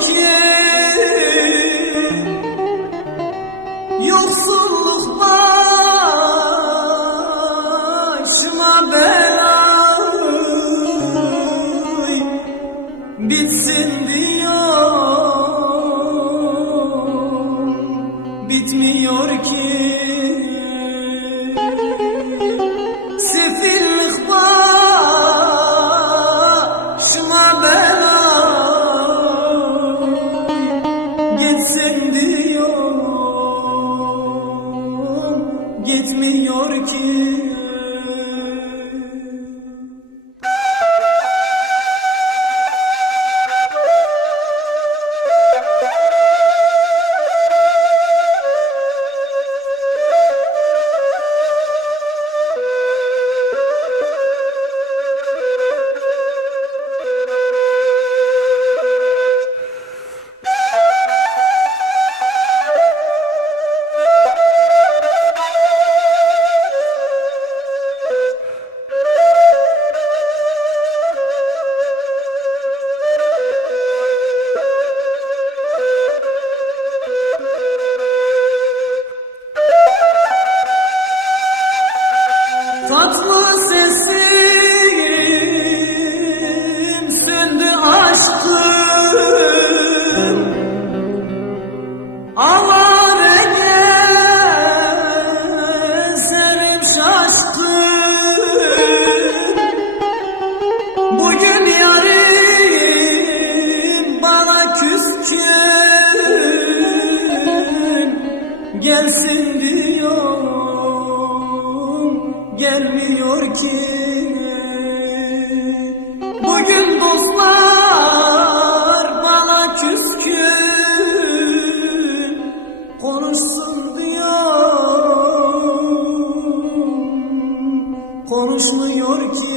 ki yoksulluk başıma bela, bitsin diyor, bitmiyor ki. Sefillik başıma bela, gitsin diyor, gitmiyor ki. Tatlı sesim söndü aşkım, avare gezerim şaşkın. Bugün yarim bana küskün, gelsin diyor, gelmiyor ki. Bugün dostlar bana küskün, konuşsun diyor, konuşmuyor ki.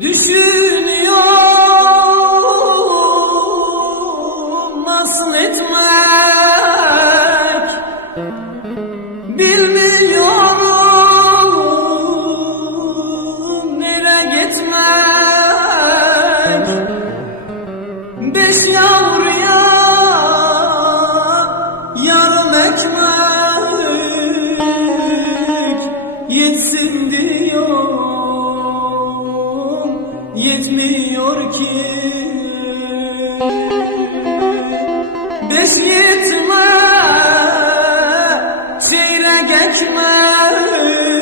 Düşünüyorum nasıl etmek, bilmiyorum nereye gitmek. 5 yavruya yarım ekmek, yetsin diyor, yetmiyor ki. 5 yetmez çeyrek ekmek,